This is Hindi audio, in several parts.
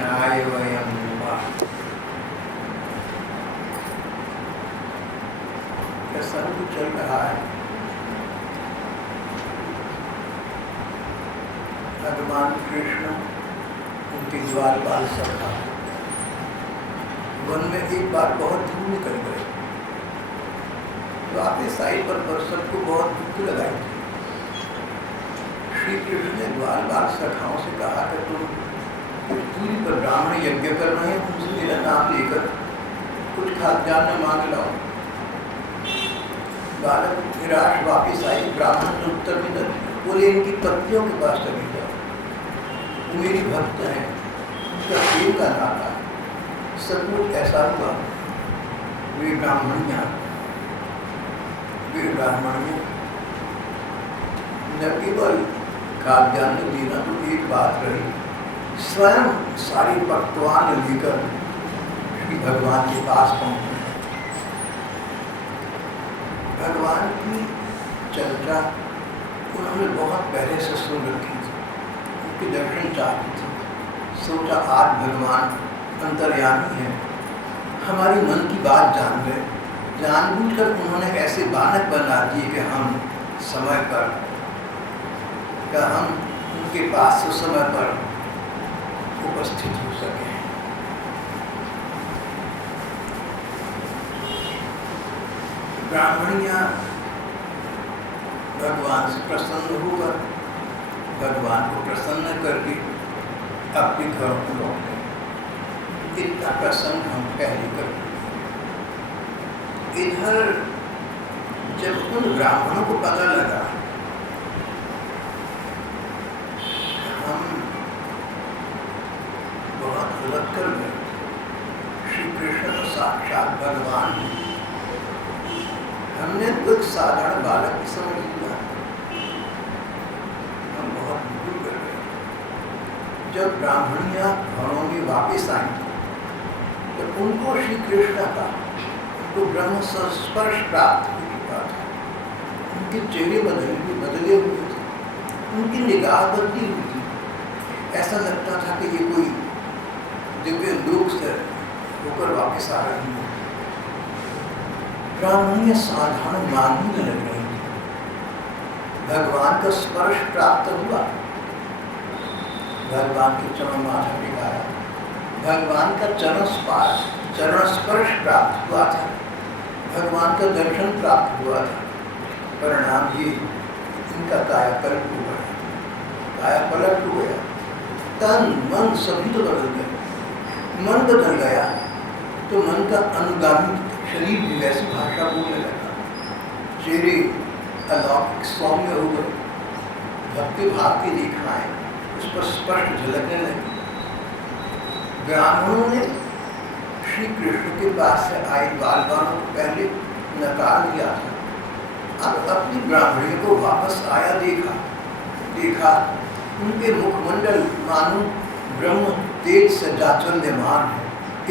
कृष्णाय वयं नमः। प्रसंग चल रहा है भगवान कृष्ण उनके द्वारपाल सखा वन में एक बार बहुत दूर निकल गए। वापिस आई पर सबको बहुत दुख लगाई थी। श्री कृष्ण ने द्वारपाल सखाओं से कहा कि तुम कुछ दूरी पर ब्राह्मण यज्ञ कर रहे हैं, उनसे मेरा नाम लेकर कुछ खाद्यान्न मांग लाओ। बालक निराश वापिस आई। ब्राह्मण ने उत्तर में न बोले, इनकी पत्नियों के पास चले जाओ, वो मेरी भक्त है, उनका प्रेम का नाता। सचमुच ऐसा हुआ। वे ब्राह्मणियाँ न केवल खाद्यान्न देना तो एक बात रही, स्वयं सारी पकवान लेकर श्री भगवान के पास पहुंचे। भगवान की चर्चा उन्होंने बहुत पहले से सुन रखी थी, उनके दर्शन चाहती थी। सोचा आज भगवान अंतर्यामी है, हमारी मन की बात जान गए। जानबूझकर उन्होंने ऐसे बानक बना दिए कि हम समय पर हम उनके पास समय पर उपस्थित हो सके। ब्राह्मणियाँ भगवान से प्रसन्न होकर भगवान को प्रसन्न करके अपने घर को लौट गए। इतना प्रसंग हम पहले कर। इधर जब उन ब्राह्मणों को पता लगा हम बहुत गलत कर गए, श्री कृष्ण साक्षात भगवान, हमने तो एक साधारण बालक की समझ लिया, हम बहुत भूल कर गए। जब ब्राह्मणियाँ घरों में वापिस आई तो उनको श्री कृष्ण का तो ब्रह्म संस्पर्श प्राप्त हो चुका था। उनके चेहरे बदले हुए थे, उनकी निगाह बदली हुई थी। ऐसा लगता था कि ये कोई दिव्य लोक से होकर वापस आ रही है। ब्राह्मणियाँ साधारण मानवी लग रही थी। भगवान का स्पर्श प्राप्त हुआ, भगवान के चरण माथा टिकाया, भगवान का चरण स्पर्श प्राप्त हुआ था, भगवान का दर्शन प्राप्त हुआ था। परिणाम ये इनका कायापलट हो गया, कायापलट हो गया। तन मन सभी तो बदल गए। मन बदल गया तो मन का अनुगामी शरीर भी वैसी भाषा बोलने लगा। चेहरे अलौकिक सौम्य हो गए, भक्ति भाव की रेखाएं उस पर स्पष्ट झलकने लगी। ब्राह्मणों ने श्री कृष्ण के पास से आए बालकों को पहले नकार दिया था। अब अपनी ब्राह्मणी को वापस आया देखा उनके मुखमंडल मानो ब्रह्म तेज से जाचल्यमान है।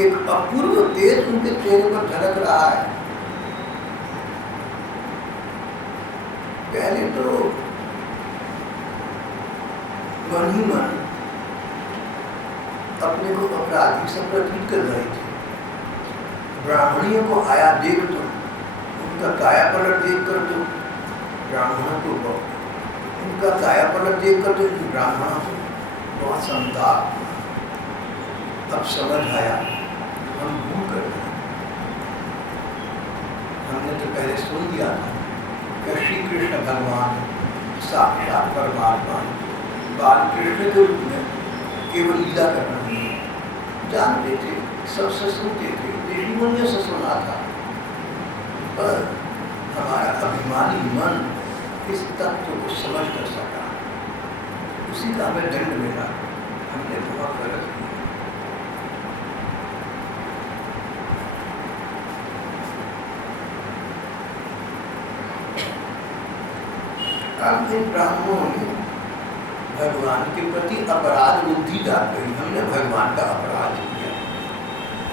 एक अपूर्व तेज उनके चेहरे पर झलक रहा है। पहले तो मन ही मन अपने को अपराधी से प्रतीत कर रही थी। ब्राह्मणियों को आया देख तो उनका कायापलट देख कर तो ब्राह्मणों को उनका कायापलट देख कर तो ब्राह्मणों को बहुत संताप। अब समझ आया हम भूल कर गए। हमने तो पहले सुन लिया था कि श्री कृष्ण भगवान साक्षात परमात्मा बाल कृष्ण के रूप में केवल लीला करना नहीं जानते थे, सबसे सुनते थे, ऋषि मुनियों से सुना था। पर हमारा अभिमानी मन इस तत्व को समझ कर सका, उसी का हमें दंड मिला। हमने बहुत गलत किया। अब इन ब्राह्मणों ने भगवान के प्रति अपराध बुद्धि जाग गई। हमने भगवान का अपराध किया।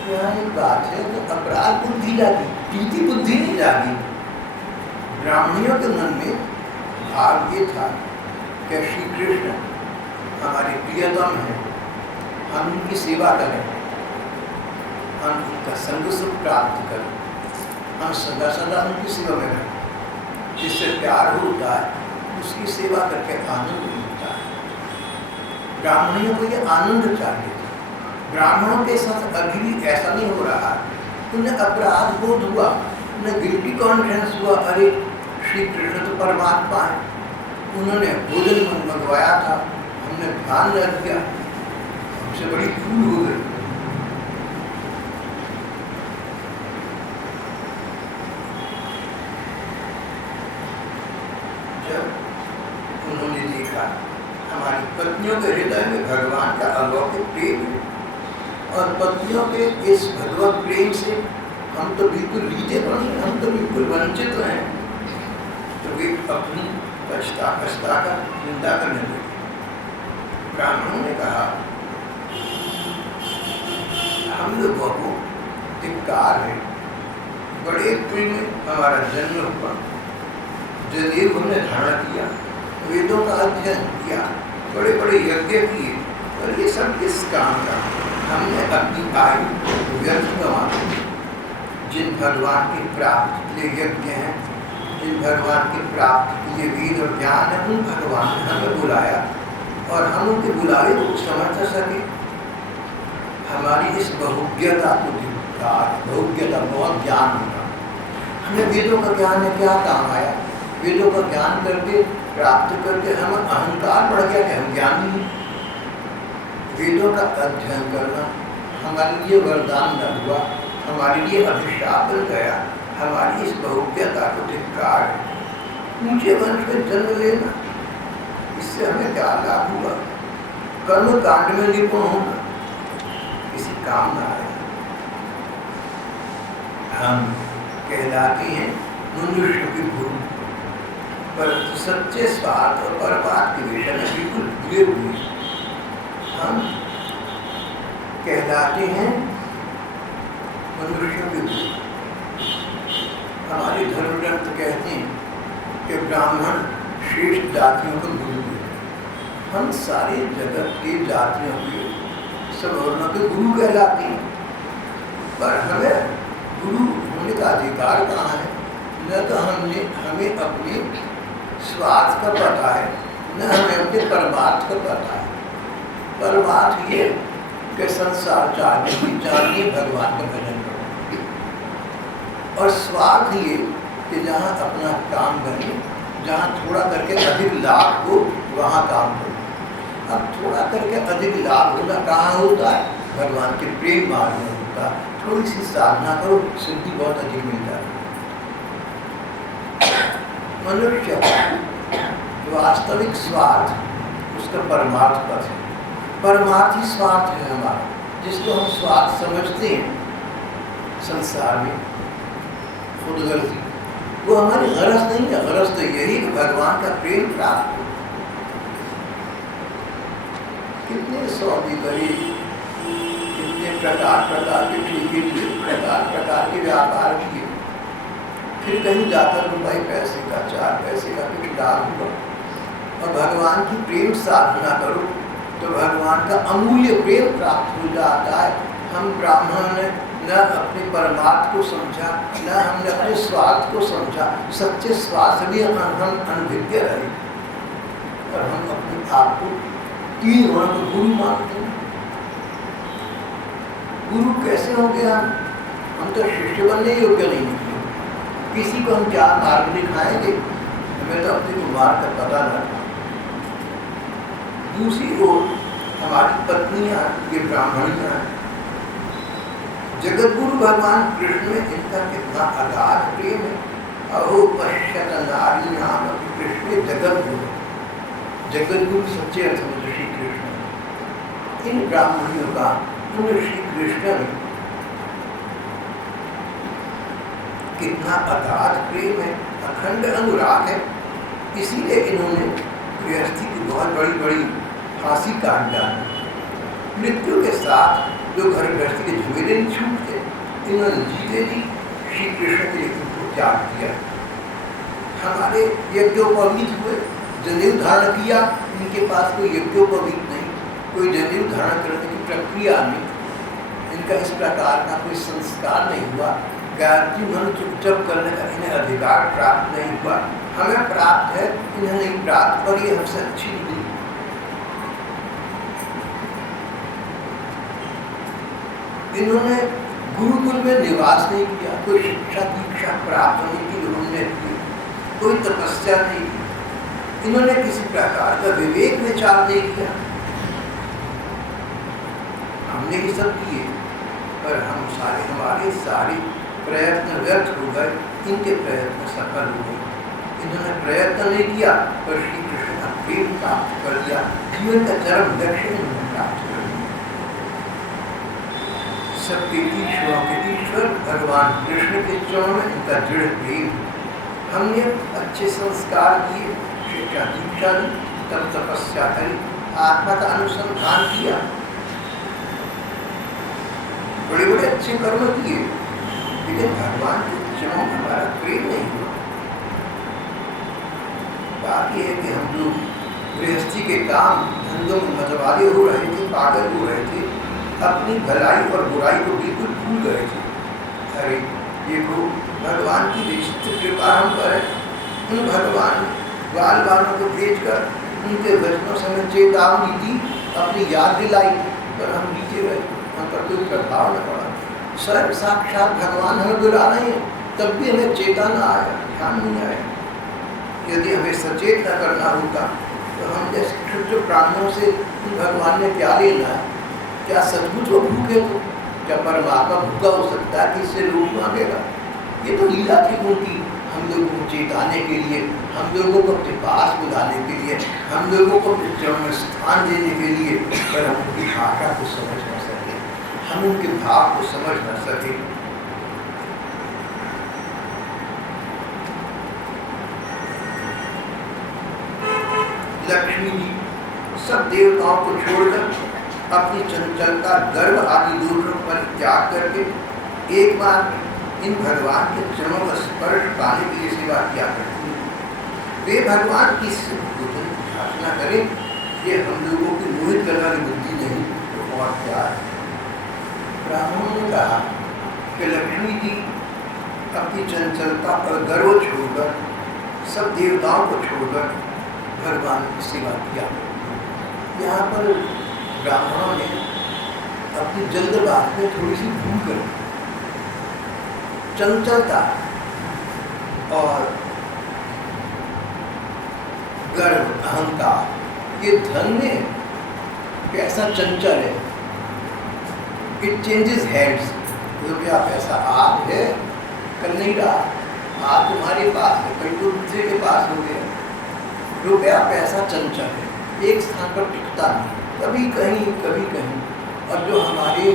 यहाँ एक बात है कि अपराध बुद्धि जागी, प्रीति बुद्धि नहीं जागी। ब्राह्मणियों के मन में भाव ये था कि श्री कृष्ण हमारे प्रियतम हैं, हम उनकी सेवा करें, हम उनका संग सुख प्राप्त करें, हम सदा सदा उनकी सेवा में रहें। जिससे प्यार होता है उसकी सेवा करके आनंद मिलता है। ब्राह्मणियों को ये आनंद चाहिए था। ब्राह्मणों के साथ अभी भी ऐसा नहीं हो रहा है। उन्हें अपराध बोध हुआ, उन्हें गिल्टी कॉन्शियंस हुआ, अरे श्री कृष्ण तो परमात्मा है, उन्होंने भोजन मंगवाया था, हमने ध्यान रख दिया, हमसे बड़ी भूल हो गई। जब उन्होंने देखा हमारी पत्नियों के हृदय में भगवान का अलौकिक प्रेम है और पत्नियों के इस भगवत प्रेम से हम तो बिल्कुल रीते बने, हम तो बिल्कुल वंचित हैं, तो वे अपनी पछता कर निंदा करने लगे। ब्राह्मणों ने कहा, हम लोगों को धिक्कार है, बड़े कुल में हमारा जन्म हुआ, जनेऊ हमने धारण किया, वेदों का अध्ययन किया, बड़े बड़े यज्ञ किए, और ये सब किस काम का? हमने अपनी आयु व्यर्थ गंवा दी। जिन भगवान की प्राप्ति के लिए यज्ञ हैं, जिन भगवान की प्राप्ति के लिए वेद और ज्ञान है, उन भगवान ने हमें बुलाया और हम उनके बुलावे को समझ न सके। हमारी इस बहुज्ञता को धिक्कार, बहुज्ञता बहुत ज्ञान होगा, हमें वेदों का ज्ञान है, क्या काम आया? वेदों का ज्ञान करके प्राप्त करके हम अहंकार बढ़ गया कि हम ज्ञानी हैं। वेदों का अध्ययन करना हमारे लिए वरदान न हुआ, हमारे लिए अभिशाप बन गया। हमारी इस बहुज्ञता को धिक्कार है। ऊंचे वंश में जन्म लेना, इससे हमें क्या लाभ हुआ? कर्म कांड में निपुण होना किसी काम न आया। हम कहलाते हैं मनुष्य की गुरु, पर सच्चे स्वार्थ और बर्बाद के विषय में बिल्कुल भूले हुए। हम कहलाते हैं मनुष्यों के गुरु। हमारे धर्म ग्रंथ कहते हैं कि ब्राह्मण श्रेष्ठ जातियों का गुरु है। हम सारे जगत के जातियों के सवर्णों के गुरु कहलाते हैं, पर हमें गुरु होने का अधिकार कहाँ है? न तो हमें अपने स्वार्थ का पता है, न हमें अपने परमार्थ का पता है। परमार्थ ये कि संसार चाहिए भगवान का भजन करो, और स्वार्थ ये कि जहाँ अपना काम बने, जहाँ थोड़ा करके अधिक लाभ हो वहाँ काम करो। अब थोड़ा करके अधिक लाभ होना कहाँ होता है? भगवान के प्रेम मार्ग में होता है। थोड़ी सी साधना करो, सिद्धि बहुत अधिक मिल जाती है। मनुष्य वास्तविक स्वार्थ उसका परमार्थ पथ है। परमार्थ ही स्वार्थ है हमारा, जिसको हम स्वार्थ समझते हैं संसार में, खुदगर्जी, वो हमारी गरज नहीं है। गरज तो यही कि भगवान का प्रेम प्राप्त हो। कितने सौदे करे, कितने प्रकार के ठेके लिए, प्रकार के व्यापार किए, फिर कहीं जाकर रुपये पैसे का, 4 पैसे का कुछ लाभ हुआ। और भगवान की प्रेम साधना करो तो भगवान का अमूल्य प्रेम प्राप्त हो जाता है। हम ब्राह्मण ने न अपने परमार्थ को समझा, न हमने अपने स्वार्थ को समझा। सच्चे स्वार्थ भी हम अनभिज्ञ रहे, और हम अपने आप को 3 गुणों को गुरु मानते हैं। गुरु कैसे हो गया? हम तो शिष्य बनने योग्य नहीं निकले। किसी को हम क्या मार्ग दिखाएंगे? हमें तो अपने को मार्ग का पता न। दूसरी ओर हमारी पत्नियां, ये ब्राह्मणियां, जगत गुरु भगवान कृष्ण में इनका कितना अगाध प्रेम है। अहो पश्यत नारी नाम कृष्ण जगत गुरु। जगत गुरु सच्चे अर्थ में श्री कृष्ण। इन ब्राह्मणियों का श्री कृष्ण में कितना अगाध प्रेम है, अखंड अनुराग है। इसीलिए इन्होंने गृहस्थी की बहुत बड़ी फांसी काट डाली। मृत्यु के साथ जो घर गृहस्थी के झमेले नहीं छूटते, इन्होंने जीते जी श्री कृष्ण के लिए उनको त्याग दिया। हमारे यज्ञोपवीत हुए, जनेऊ धारण किया, इनके पास कोई यज्ञोपवीत नहीं, कोई जनेऊ धारण करने की प्रक्रिया में इनका इस प्रकार का कोई संस्कार नहीं हुआ, गायत्री मंत्र जप करने का इन्हें अधिकार प्राप्त नहीं हुआ। हमें प्राप्त है, इन्हें नहीं प्राप्त, और ये हमसे अच्छी नहीं। इन्होंने गुरुकुल में निवास नहीं किया, कोई शिक्षा दीक्षा प्राप्त होने की इन्होंने की, कोई तपस्या नहीं की, इन्होंने किसी प्रकार का विवेक विचार नहीं किया। हमने ही सब किए, पर हमारे सारे प्रयत्न व्यर्थ हो गए, इनके प्रयत्न सफल हो गए। इन्होंने प्रयत्न नहीं किया, पर श्री कृष्ण का प्रेम प्राप्त कर दिया, जीवन का चरम लक्ष्य इन्होंने प्राप्त कर दिया। सबके ईश्वर भगवान कृष्ण के चरणों में इनका दृढ़ प्रेम। हमने अच्छे संस्कार किए, शिक्षा दीक्षा दी, तब तपस्या करी, आत्मा का अनुसंधान किया, बड़े बड़े अच्छे कर्म किए, लेकिन भगवान के चरणों में हमारा प्रेम नहीं हुआ। बात यह है कि हम लोग गृहस्थी के काम धंधों में मतवाले हो रहे थे, पागल हो रहे थे, अपनी भलाई और बुराई को बिल्कुल भूल गए थे। अरे देखो, भगवान की विचित्र कृपा हम पर है। उन भगवान बाल बालों को भेजकर उनके वचनों से हमें चेतावनी दी, अपनी याद दिलाई, पर हम नीचे गए, हम पर कोई प्रभाव न पड़ा। स्वयं साक्षात भगवान हमें बुला रहे हैं, तब भी हमें चेतना आया, ध्यान नहीं आया। यदि हमें सचेत न करना होता तो हम जैसे क्षुद्र प्राणियों से भगवान ने क्या लेना है? क्या सचमुच वो भूखे थे? क्या परमात्मा भूखा हो सकता है कि इससे रोटी मांगेगा? ये तो लीला थी उनकी, हम लोगों को चेताने के लिए, हम लोगों को अपने पास बुलाने के लिए, हम लोगों को अपने चरण में स्थान देने के लिए, पर हम उनकी भाषा को समझ न सके, हम उनके भाव को समझ न सके। लक्ष्मी जी सब देवताओं को छोड़कर अपनी चंचलता, गर्व आदि दोषों पर त्याग करके एक बार इन भगवान के चरणों का स्पर्श पाने के लिए सेवा किया करती हैं। वे भगवान की प्रार्थना करें, ये हम लोगों की मोहित करने वाली बुद्धि नहीं तो और क्या है। ब्राह्मणों ने कहा कि लक्ष्मी जी अपनी चंचलता और गर्व छोड़कर, सब देवताओं को छोड़कर भगवान की सेवा किया। यहाँ पर ब्राह्मणों ने अपनी जल्दबाजी में थोड़ी सी भूल कर चंचलता और गर्व, अहंकार, ये धन में कैसा चंचल है, इट चेंजेस हैंड्स। रुपया पैसा आज है, कल नहीं रहा, आज तुम्हारे पास है, कल तो दूसरे के पास हो गया। रुपया पैसा चंचल है, एक स्थान पर टिकता नहीं, कभी कहीं कभी कहीं। और जो हमारे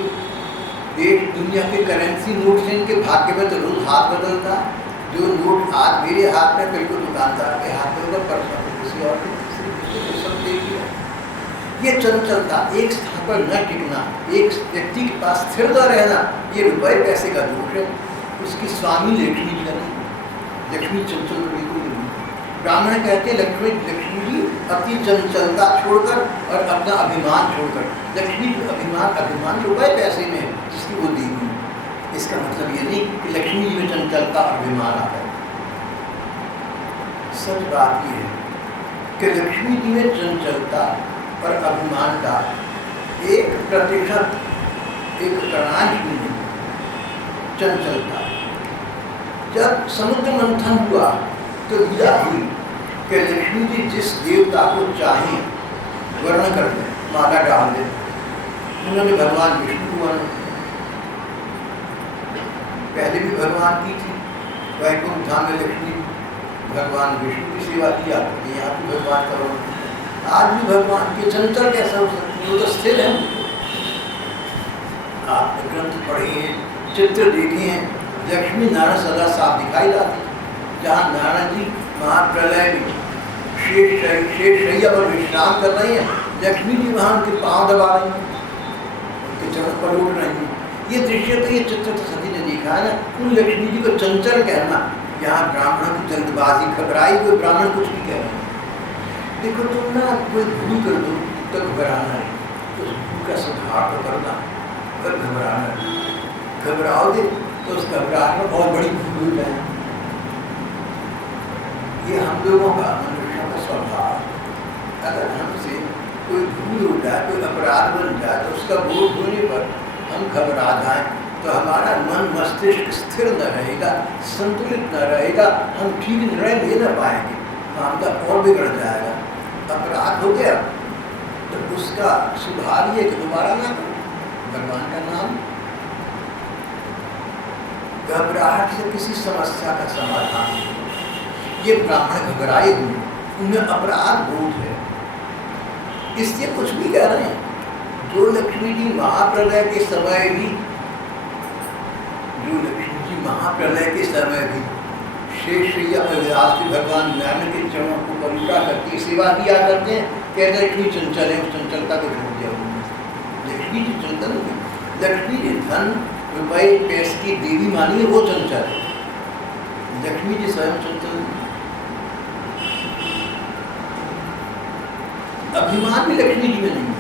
देश दुनिया के करेंसी नोट से इनके भाग्य में तो रोज हाथ बदलता, जो नोट आज मेरे हाथ में, कल को दुकानदार के हाथ में होगा, परसों किसी और को सब देखिए। ये चंचलता, एक स्थान पर न टिकना, एक व्यक्ति के पास स्थिर न रहना, ये रुपये पैसे का दोष है। उसकी स्वामी लक्ष्मी जी नहीं, लक्ष्मी चंचल बिल्कुल नहीं। ब्राह्मण कहते लक्ष्मी जी अपनी चंचलता छोड़कर और अपना अभिमान छोड़कर, लक्ष्मी अभिमान रुपये पैसे में जिसकी वो दी हुई, इसका मतलब ये नहीं कि लक्ष्मी जी में चंचलता और अभिमान आ गया। सच बात ये है कि लक्ष्मी जी में चंचलता और अभिमान का 1%, एक कणांश भी नहीं। चंचलता, जब समुद्र मंथन हुआ तो लीला हुई कि लक्ष्मी जी जिस देवता को चाहें वर्ण कर दें, माला डाल दें। उन्होंने भगवान विष्णु को वर्ण, पहले भी भगवान की थी, वैकुंठ धाम में लक्ष्मी भगवान विष्णु की सेवा किया, यहाँ भी भगवान का वर्ण। आज भी भगवान के चंचल कैसा हो सकती है, वो तो स्थिर है। आपने ग्रंथ पढ़े हैं, चित्र देखे हैं, लक्ष्मी नारायण सदा साफ दिखाई जाती। जहाँ नारायण जी महाप्रलय में शेष शैया पर विश्राम कर रहे हैं, लक्ष्मी जी वहाँ उनके पाँव दबा रही हैं, उनके चरण पर उठ रही हैं। ये दृश्य तो, ये चित्र तो सभी ने देखा है ना। उन लक्ष्मी जी को चंचल कहना, यहाँ ब्राह्मण की जल्दबाजी, घबराई हुए ब्राह्मण कुछ भी कह रहे हैं। देखो तुम ना कोई भूल कर दो तो घबराना है, भूल का सुधार तो करना, पर घबराना नहीं। घबराओगे तो उस घबराहट में बहुत बड़ी भूल हो जाए। ये हम लोगों का मनुष्य का स्वभाव। अगर हमसे कोई भूल हो जाए, कोई अपराध बन जाए तो उसका बोध होने पर हम घबरा जाएं तो हमारा मन मस्तिष्क स्थिर न रहेगा, संतुलित न रहेगा, हम ठीक निर्णय ले न पाएंगे, मामला और बिगड़ जाएगा। अपराध हो गया तो उसका सुधारिए कि दोबारा ना करो, भगवान का नाम। घबराहट से किसी समस्या का समाधान नहीं। ये ब्राह्मण घबराए हुए, उनमें अपराध बोध है, इसलिए कुछ भी कह रहे हैं। जो लक्ष्मी जी महाप्रलय के समय भी शेष अविनाशी भगवान नारायण के चरणों को पवित्र करके सेवा किया करते हैं। कहते लक्ष्मी चंचल है, उस चंचलता को छोड़ दिया उन्होंने। लक्ष्मी जी चंचल है, लक्ष्मी जी धन रुपये पैसे की देवी मानी है, वो चंचल है। लक्ष्मी जी स्वयं चंचल है। अभिमान भी लक्ष्मी जी में नहीं।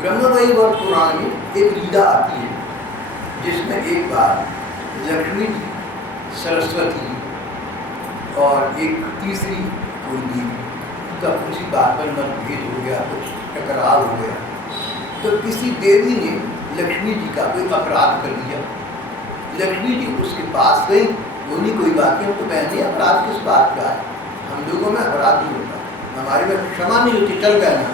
ब्रह्मवैवर्त पुराण में एक लीला आती है जिसमें एक बार लक्ष्मी जी, सरस्वती और एक तीसरी कोई देवी का कुछ बात पर मतभेद हो गया, कुछ टकराव हो गया। तो किसी देवी ने लक्ष्मी जी का कोई अपराध कर दिया। लक्ष्मी जी उसके पास गई, बोली कोई बात नहीं, तो बहनी अपराध किस बात का है, हम लोगों में अपराध नहीं होता, हमारे में क्षमा नहीं होती, चल गए ना।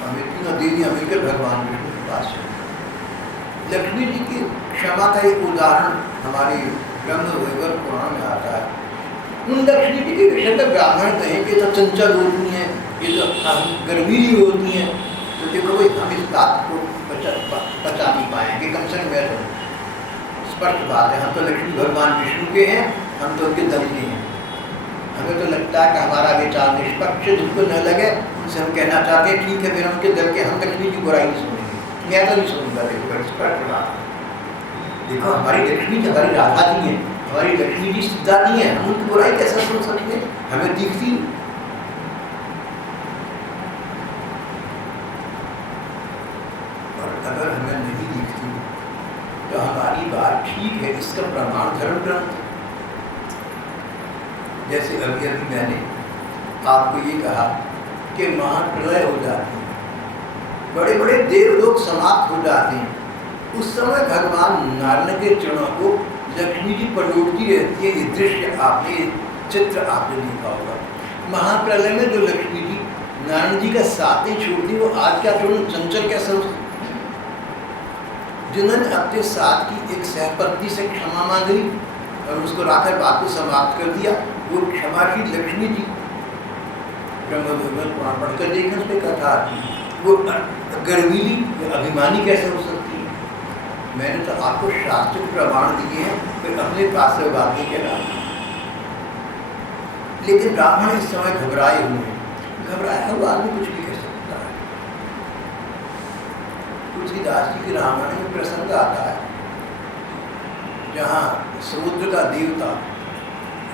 हमें तीनों देवियाँ मिलकर भगवान विष्णु के पास चले। लक्ष्मी जी की क्षमा का एक उदाहरण हमारे ब्रह्मवैवर्त पुराण में आता है। उन लक्ष्मी जी के विषय में ब्राह्मण कहें कि तो चंचल होती हैं, ये तो गर्वीली होती हैं, तो देखो भाई हम इस बात को बचा नहीं पाएंगे, कम से कम मैं तो स्पष्ट बात है, हम तो लक्ष्मी भगवान विष्णु के हैं, हम तो उनके दल के हैं। हमें तो लगता है कि हमारा विचार निष्पक्ष, जिसको न लगे उनसे हम कहना चाहते हैं ठीक है फिर उनके दल के, हम लक्ष्मी की बुराई नहीं सुनेंगे, मैं तो नहीं सुनूंगा। देखो स्पष्ट बात, देखो हमारी लक्ष्मी जी हमारी राधा जी है, हमारी लक्ष्मी जी सीधा नहीं है, हम उनकी बुराई कैसे सुन सकते हैं, हमें दिखती। और अगर हमें नहीं दिखती तो हमारी बात ठीक है, इसका प्रमाण धर्म ग्रंथ। जैसे अभी अभी मैंने आपको ये कहा कि महाप्रलय हो जाती है, बड़े बड़े देवलोक समाप्त हो जाते हैं, उस समय भगवान नारायण के चरणों को लक्ष्मी जी पलटती रहती है। ये दृश्य आपने, चित्र आपने देखा होगा। महाप्रलय में जो लक्ष्मी जी नारायण जी का साथ नहीं छोड़ती, वो आज क्या छोड़ू, चंचल कैसे हो सकती। जिन्होंने अपने साथ की एक सहपत्नी से क्षमा मांगी और उसको राकर बात को समाप्त कर दिया, वो क्षमाशील लक्ष्मी जी ब्रह्मवैवर्त पुराण पढ़कर देखें, उसमें कथा आती है। वो गर्वीली या अभिमानी कैसे हो सकती है। मैंने तो आपको शास्त्रीय प्रमाण दिए हैं, फिर अपने पास से बात नहीं कह रहा। लेकिन ब्राह्मण इस समय घबराए हुए हैं, घबराया हुआ आदमी कुछ भी कह सकता है। तुलसीदास जी के रामायण में प्रसंग आता है जहाँ समुद्र का देवता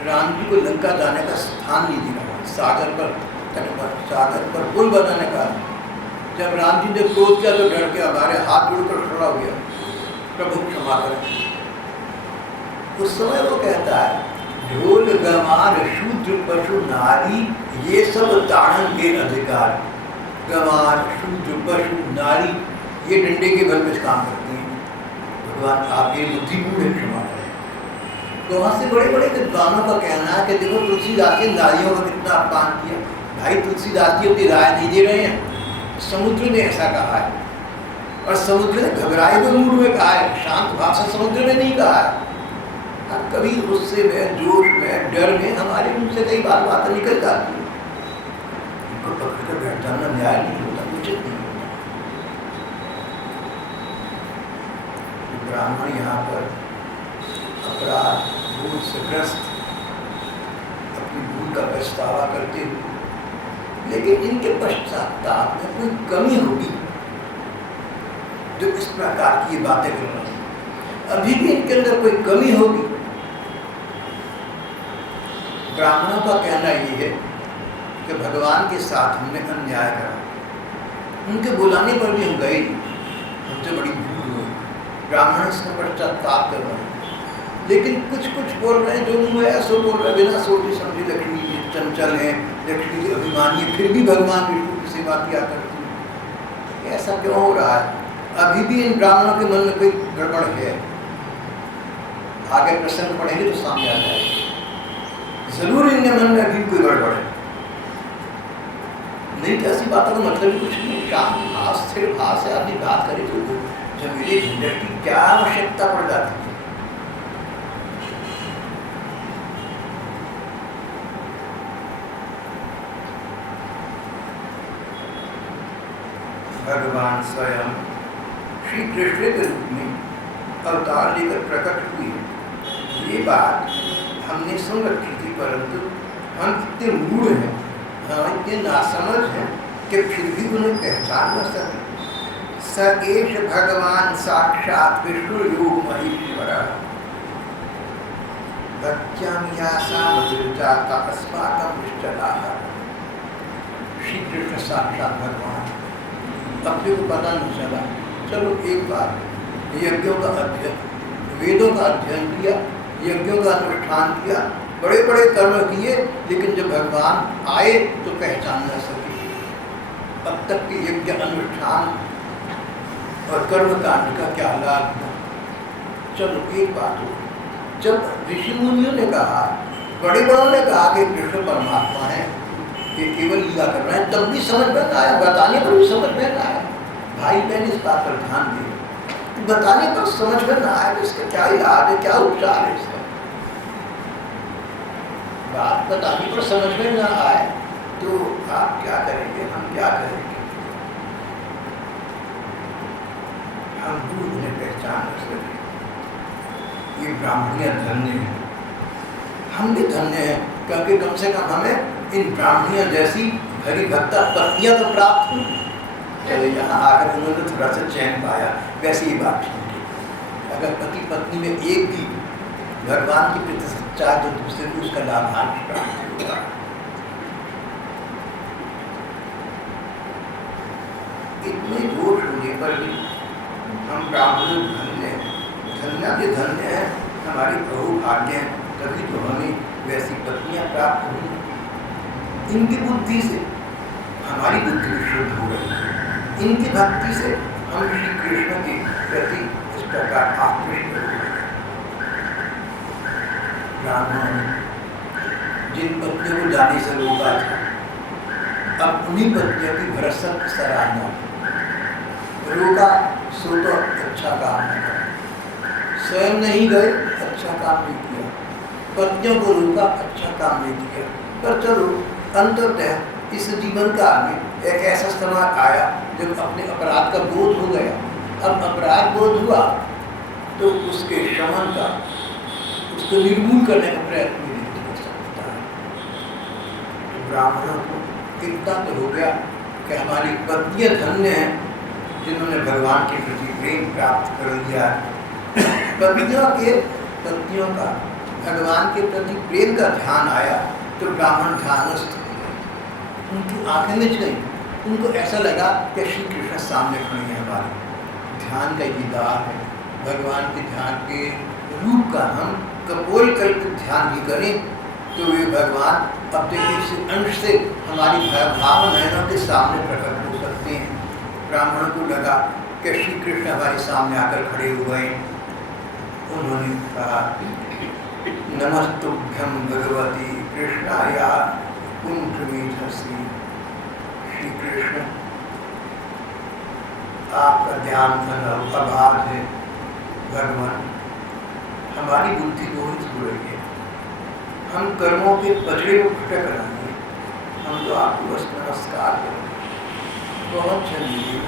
राम जी को लंका जाने का स्थान नहीं दे रहा, सागर पर तट पर, सागर पर पुल बनाने का। जब राम जी ने क्रोध किया तो डर के हमारे हाथ जोड़कर खड़ा हो गया, प्रभु क्षमा करें। उस समय वो कहता है ढोल गमार शूद्र पशु नारी ये सब ताड़न के अधिकार। गमार शूद्र पशु नारी ये डंडे के बल पे काम करती हैं। भगवान आप ये बुद्धिपूर्ण क्षमा करें। तो वहाँ से बड़े बड़े विद्वानों का कहना है कि देखो तुलसीदास ने नारियों का कितना अपमान किया। भाई तुलसीदास जी अपनी राय नहीं दे रहे हैं, समुद्र ने ऐसा कहा है, और समुद्र ने घबराए हुए मूड में कहा है, शांत भाव से समुद्र ने नहीं कहा है। अब कभी गुस्से में, जोश में, डर में हमारे मुंह से कई बार बातें निकल जाती है। इनको पकड़ कर बैठ जाना न्याय नहीं होता, उचित नहीं होता। ब्राह्मण यहाँ पर अपराध भूल से ग्रस्त अपनी भूल का पछतावा करते हुए, लेकिन इनके पश्चाताप में कोई कमी होगी जो इस प्रकार की बातें कर रहे हैं। अभी भी इनके अंदर कोई कमी होगी। ब्राह्मणों का कहना ये है कि भगवान के साथ हमने अन्याय करा, उनके बुलाने पर भी हम गए नहीं, हमसे बड़ी भूल हुई। ब्राह्मण इसका पश्चाताप कर रहे हैं, लेकिन कुछ कुछ बोल रहे हैं जो मुँह है सो बोल रहे हैं, बिना सोचे समझे लक्ष्मी जी चंचल हैं, लक्ष्मी जी अभिमानी, फिर भी भगवान विष्णु की सेवा किया करती है। ऐसा क्यों हो रहा है? अभी भी इन ब्राह्मणों के मन में कोई गड़बड़ है। आगे प्रसंग पढ़ेंगे तो सामने आ जाएगा, जरूर इनके मन में अभी कोई गड़बड़ है। नहीं तो ऐसी बातों का मतलब कुछ नहीं। शांत भाव स्थिर भाव से आदमी बात करे तो झमेले झंझट की क्या आवश्यकता पड़ जाती है। भगवान स्वयं श्री कृष्ण के रूप में अवतार लेकर प्रकट हुए। ये बात हमने सुन रखी थी, परंतु हम इतने मूढ़ हैं, हम इतने नासमझ हैं कि फिर भी उन्हें पहचान न सके। स एष भगवान साक्षात विष्णु योग महेश्वर भक्त्यामियासामधुर्जाता अस्माकं निश्चलाः। श्री कृष्ण साक्षात भगवान, अपने को पता नहीं चला। चलो एक बार, यज्ञों का अध्ययन, वेदों का अध्ययन किया, यज्ञों का अनुष्ठान किया, बड़े बड़े कर्म किए, लेकिन जब भगवान आए तो पहचान न सके। अब तक के यज्ञ अनुष्ठान और कर्म कांड का क्या लाभ था? चलो एक बात हो, जब ऋषि मुनियों ने कहा, बड़े बड़ों ने कहा कि कृष्ण परमात्मा है, ये केवल लीला कर रहे हैं, तब भी समझ में ना आया, बताने पर भी समझ में ना आया। भाई बहन इस बात पर ध्यान दें, बताने पर समझ में ना आए तो इसका क्या इलाज है, क्या उपचार है इसका? बात बताने पर समझ में ना आए तो आप क्या करेंगे, हम क्या करेंगे? हम भी उन्हें पहचान न सके। ये ब्राह्मणियाँ धन्य हैं, हम भी धन्य हैं, क्योंकि कम से कम हमें इन ब्राह्मणियों जैसी हरि भक्ता पत्नियां तो प्राप्त हुई। चलो यहाँ आकर उन्होंने थोड़ा सा चैन पाया। वैसे ही बात ठीक है, अगर पति पत्नी में एक भी भगवान की प्रति सच्चा है तो दूसरे को उसका लाभांश प्राप्त होगा। इतने दोष होने पर भी हम ब्राह्मण धन्य, धन्य के धन्य है, हमारे प्रभु भाग्य हैं, तभी तो हमें वैसी पत्नियां प्राप्त हुई। इनकी बुद्धि से हमारी बुद्धि शुद्ध हो गई, इनकी भक्ति से हम श्री कृष्ण के प्रति इस प्रकार आकृष्ट हो गए। ब्राह्मणों ने जिन पत्नियों को जाने से रोका था, अब उन्हीं पत्नियों की भरसक सराहना। रोका सो तो अच्छा काम नहीं किया, स्वयं नहीं गए अच्छा काम नहीं किया, पत्नियों को रोका अच्छा काम नहीं किया। पर चलो अंततः इस जीवन काल में एक ऐसा समय आया जब अपने अपराध का बोध हो गया। अब अपराध बोध हुआ तो उसके शमन का, उसको निर्मूल करने का प्रयत्न नहीं कर सकता है। ब्राह्मणों को इतना तो हो गया कि हमारी पत्नियां धन्य हैं जिन्होंने भगवान के प्रति प्रेम प्राप्त कर लिया। पत्नियों का भगवान के प्रति प्रेम का ध्यान आया तो ब्राह्मण ध्यानस्थ हो गए, उनकी आंखें मिच गई, उनको ऐसा लगा कि श्री कृष्ण सामने खड़े हैं। हमारे ध्यान का दीदार है, भगवान के ध्यान के रूप का हम कपोल कल्पित ध्यान भी करें तो ये भगवान अपने किसी अंश से हमारी भाव नयनों के सामने प्रकट हो सकते हैं। ब्राह्मण को लगा कि श्री कृष्ण हमारे सामने आकर खड़े हुए। उन्होंने कहा, नमस्तुभ्यं भगवती कृष्णाया कुंठमेधसी। श्री कृष्ण, आपका ध्यान अभाव है भगवान, हमारी बुद्धि बहुत हो रही है, हम कर्मों के पजड़े को भटक रहे हैं, हम तो आपको बस नमस्कार करें। बहुत झंझट,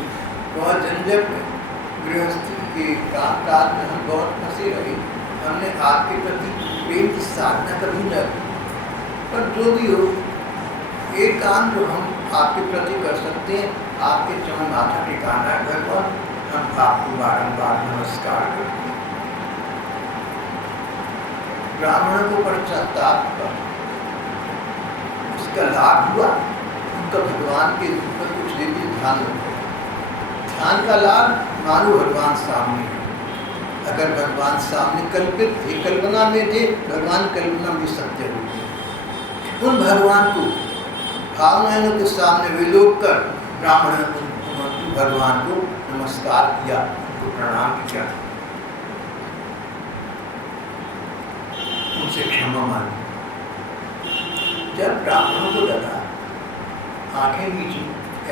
बहुत झंझट में, गृहस्थी के काम काज में हम बहुत फंसे रहे, हमने आपके प्रति प्रेम की साधना कभी न की। पर जो भी हो, एक काम जो हम आपके प्रति कर सकते हैं, आपके चरण माथा टिकाना है भगवान, हम आपको बारंबार नमस्कार करते हैं। ब्राह्मण को पश्चाताप का उसका लाभ हुआ, उनका भगवान के रूप में कुछ देवी ध्यान रखा। ध्यान का लाभ मानो भगवान सामने है। अगर भगवान सामने कल्पित थे, कल्पना में थे, भगवान कल्पना में सत्य हो गए। उन भगवान को भावनाओं के सामने विलोक कर ब्राह्मण ने भगवान को नमस्कार किया, उनको प्रणाम किया, उनसे क्षमा मांगी। जब ब्राह्मणों को लगा, आंखें नीचे,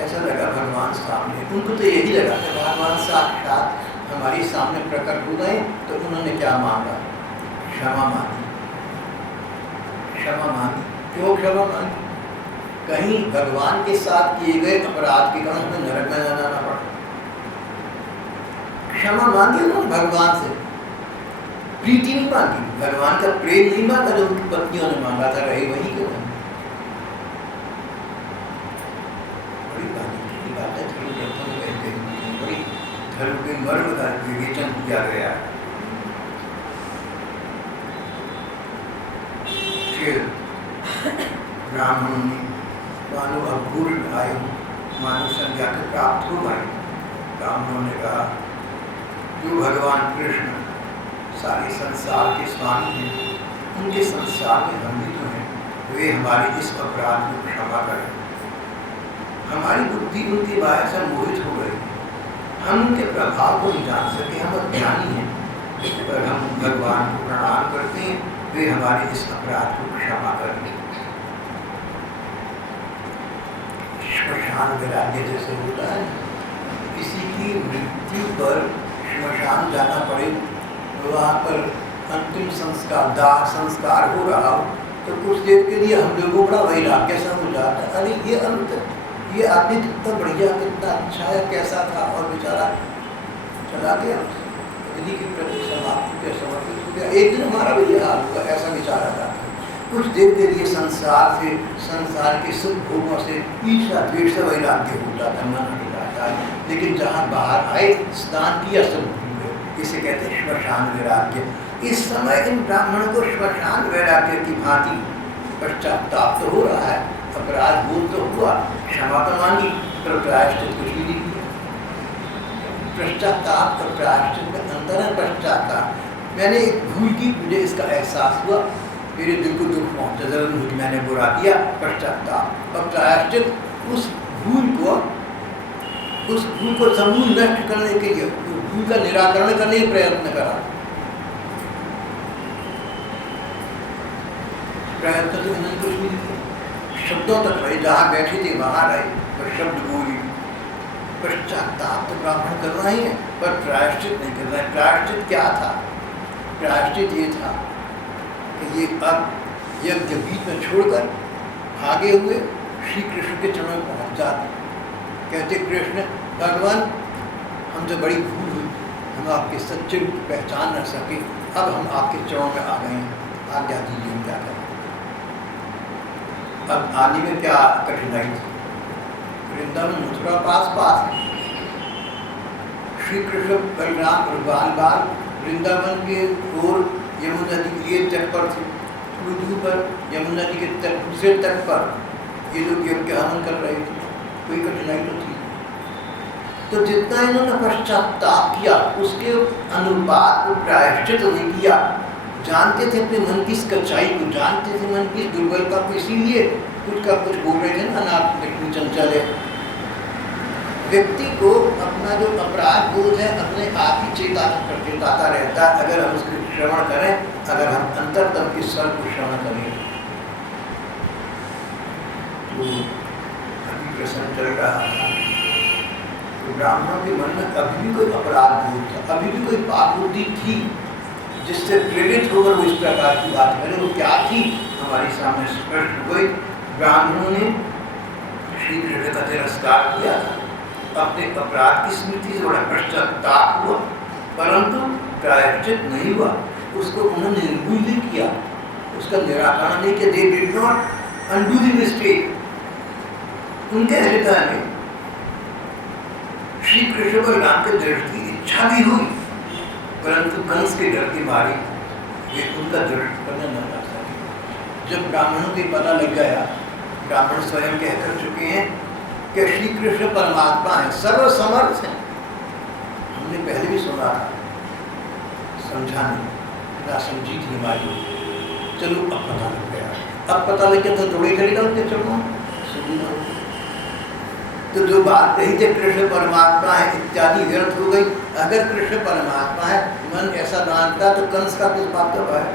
ऐसा लगा भगवान सामने, उनको तो यही लगा कि भगवान साक्षात हमारे सामने प्रकट हो गए, तो उन्होंने क्या मांगा? क्षमा मांगी। क्षमा मांगी। क्यों क्षमा मांगी? कहीं भगवान के साथ किए गए अपराध के कारण हमें नरक में न जाना पड़ा। क्षमा मांगी उन्होंने भगवान से, प्रीति नहीं मांगी, भगवान का प्रेम नहीं मांगा जो उनकी पत्नियों ने मांगा था, रहे वही क्यों नहीं। धर्म के मर्म का विवेचन किया गया है। फिर ब्राह्मणों ने मानो अपूर्ण आयु, मानो संज्ञा के प्राप्त हो गए। ब्राह्मणों ने कहा, जो भगवान कृष्ण सारे संसार के स्वामी हैं, उनके संसार में हम भी तो हैं, वे हमारे इस अपराध को क्षमा करें। हमारी बुद्धि उनकी माया से मोहित हो गई, हम उनके प्रभाव को नहीं जान सके, हम अज्ञानी हैं, पर हम भगवान को प्रणाम करते हैं, वे हमारे इस अपराध को क्षमा करें। श्मशान वैराग्य जैसे होता है, किसी की मृत्यु पर श्मशान जाना पड़े, वहाँ पर अंतिम संस्कार, दाह संस्कार हो रहा हो, तो कुछ देर के लिए हम लोगों का वैराग्य सा हो जाता है, अरे ये अंत, ये आदमी कितना बढ़िया, कितना अच्छा है, कैसा था, और बेचारा चला गया, यदि के प्रति समाप्ति पे समर्पित हो गया। एक दिन हमारा भी यह हाल होगा, ऐसा विचार आता है। कुछ देर के लिए संसार से, संसार के सुख भोगों से ईर्ष्या द्वेष से वैराग्य होता था, मन हट जाता है, लेकिन जहाँ बाहर आए, स्नान किया, सब भूल गए। इसे कहते हैं श्मशान वैराग्य। इस समय इन ब्राह्मणों को श्मशान वैराग्य की भांति पश्चाताप तो हो रहा है, अपराध बोध तो हुआ, क्षमा तो मांगी, पर प्रायश्चित कुछ भी नहीं किया। पश्चाताप और प्रायश्चित में अंतर है। पश्चाताप, मैंने एक भूल की, मुझे इसका एहसास हुआ, मेरे दिल को दुख पहुंचा, जरूर हुई, मैंने बुरा किया, पश्चाताप। और प्रायश्चित उस भूल को समूल नष्ट करने के लिए, उस भूल का निराकरण करने का प्रयत्न करा। प्रयत्न तो इन्होंने कुछ भी नहीं, शब्दों तक रहे, जहाँ बैठे थे वहाँ रहे, पर शब्द बोली। पश्चाताप तो ब्राह्मण कर रहे हैं, पर प्रायश्चित नहीं कर रहे। प्रायश्चित क्या था? प्रायश्चित ये था कि ये अब यज्ञ बीच में छोड़कर भागे हुए श्री कृष्ण के चरणों में पहुँच जाते, कहते कृष्ण भगवान हमसे बड़ी भूल हुई, हम आपके सच्चे रूप की पहचान न सके, अब हम आपके चरणों में आ गए हैं, आज्ञा दीजिए हम क्या करें। अब आने में क्या कठिनाई थी? वृंदावन मथुरा पास श्री कृष्ण बलराम और बाल वृंदावन के ओर यमुना नदी के तट पर थे, थोड़ी दूर पर यमुना नदी के दूसरे तट पर ये लोग यज्ञ हवन कर रहे थे, कोई कठिनाई तो थी। तो जितना इन्होंने पश्चाताप किया, उसके अनुपात को प्रायश्चित नहीं किया। जानते थे अपने मन की सच्चाई को, जानते थे मन की दुर्बलता को, इसीलिए कुछ का कुछ बोल रहे थे ना, अनाथ लक्ष्मी चंचल है। व्यक्ति को अपना जो अपराध बोध है अपने आप ही चेताता रहता है, अगर हम उसके श्रवण करें, अगर हम अंतरतम के स्वर को श्रवण करें। तो अभी प्रश्न चल रहा था, तो ब्राह्मणों के मन में अभी भी कोई अपराध बोध था, अभी भी कोई पाप बुद्धि थी, जिससे प्रेरित होकर वो इस प्रकार की बात करें। वो क्या थी? हमारे सामने स्पष्ट हुई। ब्राह्मणों ने श्री कृष्ण का तिरस्कार किया, अपने अपराध की स्मृति से बड़ा पश्चाताप हुआ, परंतु प्रायश्चित नहीं हुआ, उसको उन्होंने निर्मूल किया, उसका निराकरण नहीं किया। They did not undo the mistake. उनके हृदय में श्री कृष्ण बलराम के दर्शन की इच्छा भी हुई, परंतु कंस के डर के मारे वे उनका दर्शन करने न जा सके। जब ब्राह्मणों को पता लग गया, ब्राह्मण स्वयं कह कर चुके हैं कि श्री कृष्ण परमात्मा है, सर्वसमर्थ हैं, हमने पहले भी सुना था, समझा नहीं, ना समझी थी हमारी। चलो अब पता लग गया, अब पता लग गया तो दौड़े चले जाओगे, चलो सुनी ना। तो जो बात कही थी कृष्ण परमात्मा है इत्यादि व्यर्थ हो गई। अगर कृष्ण परमात्मा है, मन ऐसा जानता, तो कंस का किस बात का भय?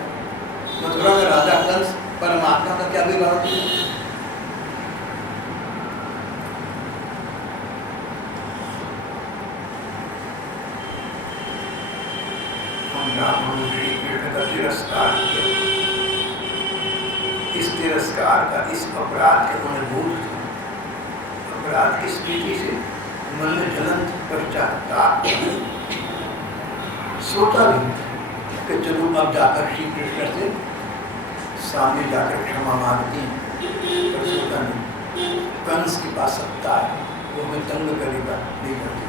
मथुरा में राजा कंस परमात्मा का क्या विरोध है? श्री कृष्ण का तिरस्कार किया, इस तिरस्कार का, इस अपराध के उन्हें बोध था। अपराध की स्थिति से मन में जलन पश्चाताप सोता भी कि चलो अब जाकर श्री कृष्ण से सामने जाकर क्षमा मांगती, पर सोता नहीं। कंस के पास सत्ता है, वो हमें तंग करेगा, नहीं करती।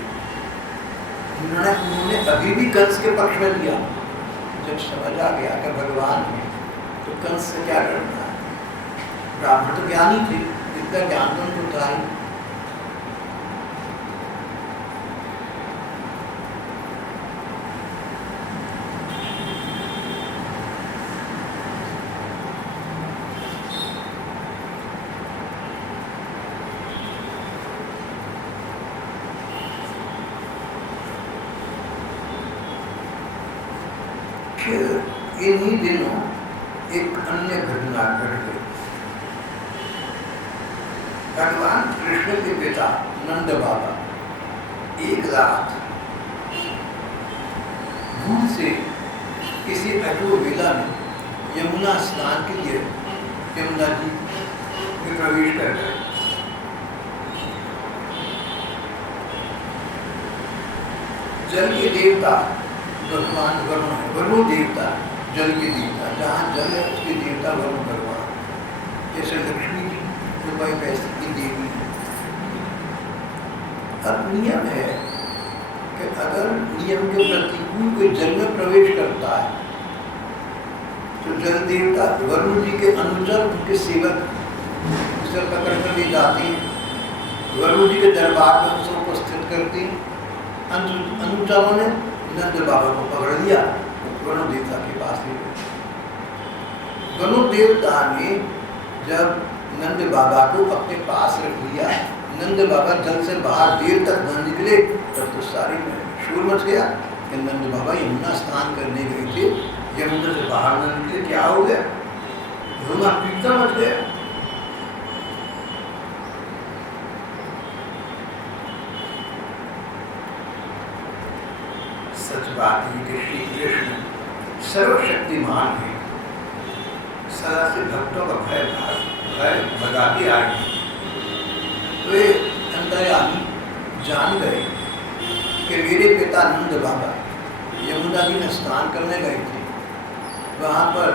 उन्होंने अभी भी कंस के पक्ष में दिया। जब समझ आ गया कि भगवान है, तो कंस से क्या करना है? ब्राह्मण तो ज्ञानी थे, इतना ज्ञान तो उनको था ही। इन्हीं दिनों एक अन्य घटना घट गई। भगवान कृष्ण के पिता नंद बाबा एक रात भूल से किसी अटोवेला में यमुना स्नान के लिए यमुना जी में प्रवेश कर गए। जल के देवता भगवान वरुण है, वरुण देवता जल के देवता, जहाँ जल है उसके देवता वरुण भगवान। जैसे लक्ष्मी जी दुबई पैसे की देवी। अब नियम है कि अगर नियम के प्रतिकूल कोई जल में प्रवेश करता है तो जल देवता वरुण जी के अनुचर, उनके सेवक उसे पकड़ कर ले जाते हैं, वरुण जी के दरबार में उसे उपस्थित करते हैं। अनुचरों ने नंद बाबा को पकड़ लिया, वरुण देवता के पास ले गए। वरुण देवता ने जब नंद बाबा को अपने पास रख लिया, नंद बाबा जल से बाहर देर तक न निकले, तब तो सारी में शोर मच गया कि नंद बाबा यमुना स्नान करने गए थे, यमुना से बाहर न निकले, क्या हो गया? यमुना पीटना मच गया। सच बात है कि श्री कृष्ण सर्वशक्तिमान है, सदा से भक्तों का भय भगाते आए। वे अंतर्यामी जान गए कि मेरे पिता नंद बाबा यमुना जी में स्नान करने गए थे, वहाँ पर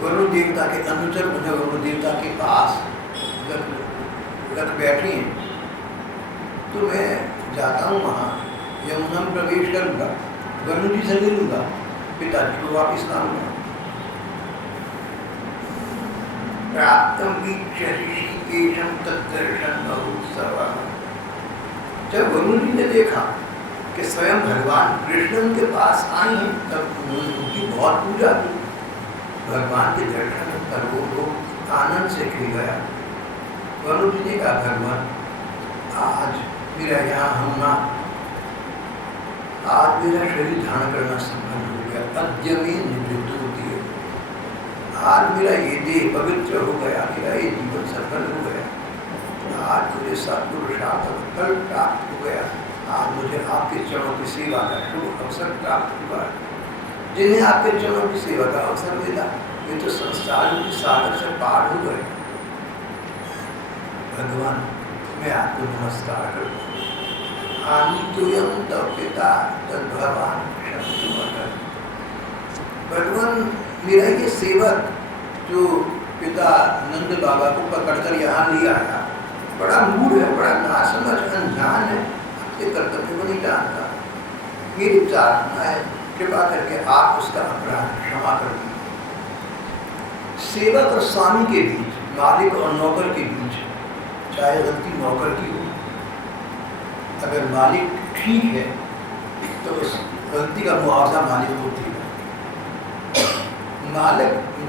वरुण देवता के अनुचर उन्हें वरुण देवता के पास रख बैठे हैं। तो मैं जाता हूँ वहाँ, यमुना में प्रवेश करूँगा, वरुण जी से मिलूंगा, पिताजी को वापिस लाऊंगा। प्राप्तम वीक्ष्य ऋषिकेशं तद्दर्शन महोत्सवः। जब वरुण जी ने देखा कि स्वयं भगवान कृष्ण उनके पास आए हैं, तब उन्होंने उनकी बहुत पूजा की। भगवान के दर्शन कर वो आनंद से खिल गया। वरुण जी ने कहा, भगवान आज मेरा यहाँ होना, आज मेरा शरीर धारण करना संभव हो गया, अद्य में निवृत्त होती है। आज मेरा ये देह पवित्र हो गया, मेरा ये जीवन सफल हो गया। आज मुझे सत्पुरुषार्थ फल प्राप्त हो गया। आज मुझे आपके चरणों की सेवा का शुभ अवसर प्राप्त हुआ। जिन्हें आपके चरणों की सेवा का अवसर मिला, वे तो संसार के सागर से पार हो गए। भगवान मैं आपको नमस्कार करता हूँ। पिता भगवान भगवान मेरा ये सेवक जो पिता नंद बाबा को पकड़कर यहाँ ले आया, बड़ा मूढ़ है, बड़ा नासमझ अनजान है, अपने कर्तव्य को नहीं जानता। मेरी प्रार्थना है कृपा करके आप उसका अपराध क्षमा कर दीजिए। सेवक और स्वामी के बीच, मालिक और नौकर के बीच, चाहे गलती नौकर की हो, अगर मालिक ठीक है तो उस गलती का मुआवजा मालिक को देगा।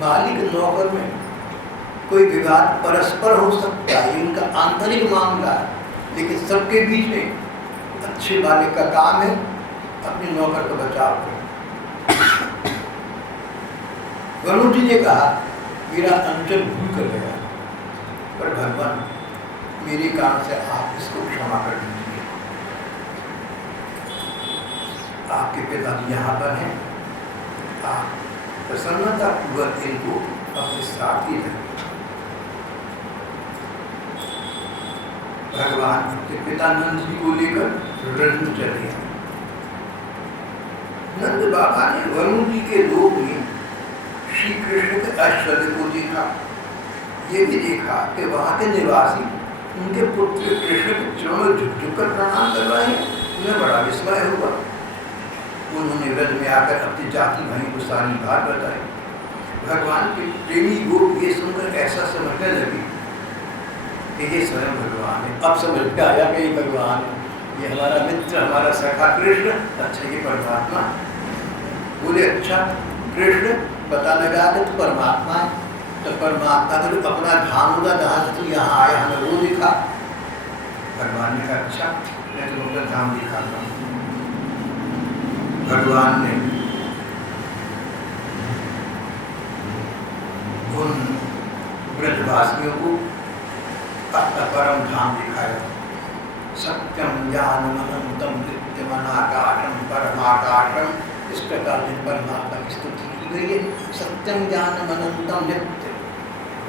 मालिक नौकर में कोई विवाद परस्पर हो सकता है, इनका आंतरिक मामला है, लेकिन सबके बीच में अच्छे मालिक का काम है अपने नौकर का बचाव करें। वरुण जी ने कहा मेरा अंचल भूल कर गया, पर भगवान मेरे काम से आप इसको क्षमा कर दीजिए। आपके पिताजी यहाँ पर हैं, आप प्रसन्नता पूर्वक इनको अपने साथ ही रखें। भगवान अपने पिता नंद जी को लेकर रन चले आए। नंद बाबा ने वरुण जी के लोक में श्री कृष्ण के ऐश्वर्य को देखा, ये भी देखा कि वहाँ के निवासी उनके पुत्र कृष्ण के चरणों झुक कर प्रणाम कर रहे हैं। उन्हें बड़ा विस्मय हुआ। उन्होंने व्रज में आकर अपनी जाति भाई को सारी बात बताई। भगवान के प्रेमी गोप ये सुनकर ऐसा समझने लगे कि ये स्वयं भगवान है। अब समझ में आया कि ये भगवान, ये हमारा मित्र, हमारा सखा कृष्ण, अच्छा ये परमात्मा। बोले अच्छा कृष्ण पता लगा कि तू परमात्मा है, तो परमात्मा का तो अपना धाम होगा जहाँ से तू यहाँ आया हमें वो दिखा। भगवान ने कहा अच्छा मैं तुम अपना धाम दिखाता हूँ। भगवान ने उन ब्रजवासियों को अपना परम धाम दिखाया। सत्यम ज्ञानम अनंतम नित्यम अनाकाशम परमाकाशम, इस प्रकार से परमात्मा की स्तुति की गई है। सत्यम ज्ञानम अनंतम नित्य,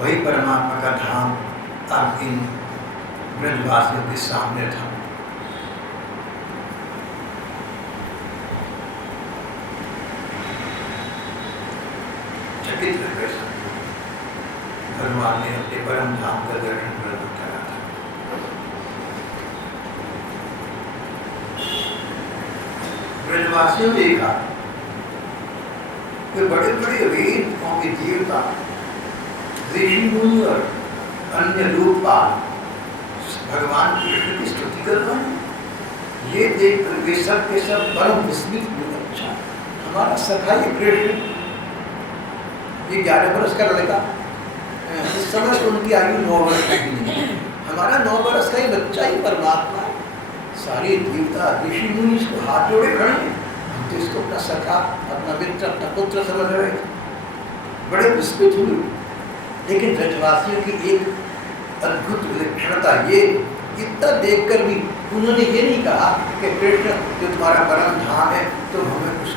वही परमात्मा का धाम अब इन ब्रजवासियों के सामने था। चकित रह गए भगवान ने अपने परम धाम का दर्शन प्रदान करा था। ब्रजवासियों ने देखा कि बड़े बड़े वेदों के देवता, ऋषि मुनि और अन्य लोकपाल भगवान कृष्ण की स्तुति कर रहे हैं। ये देखकर वे सब के सब परम विस्मित हुए। अच्छा हमारा सखा ये कृष्ण, ये 11 वर्ष का लड़का, इस समय तो उनकी आयु 9 वर्ष की नहीं है, हमारा 9 वर्ष का ही बच्चा ही परमात्मा है। सारे देवता ऋषि मुनि इसको हाथ जोड़े खड़े हैं, हम तो इसको अपना सखा, अपना मित्र, अपना पुत्र समझ रहे, बड़े विस्मित हुए। लेकिन ब्रजवासियों की एक अद्भुत विलक्षणता ये, इतना देखकर भी उन्होंने ये नहीं कहा कि कृष्ण जो तुम्हारा परम धाम है तो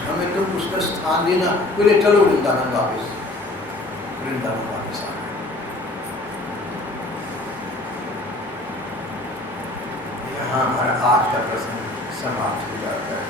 हमें तुम उसका स्थान देना, बोले चलो वृंदावन वापस, वृंदावन वापस आ गए। यहाँ हमारा आज का प्रसंग समाप्त हो जाता है।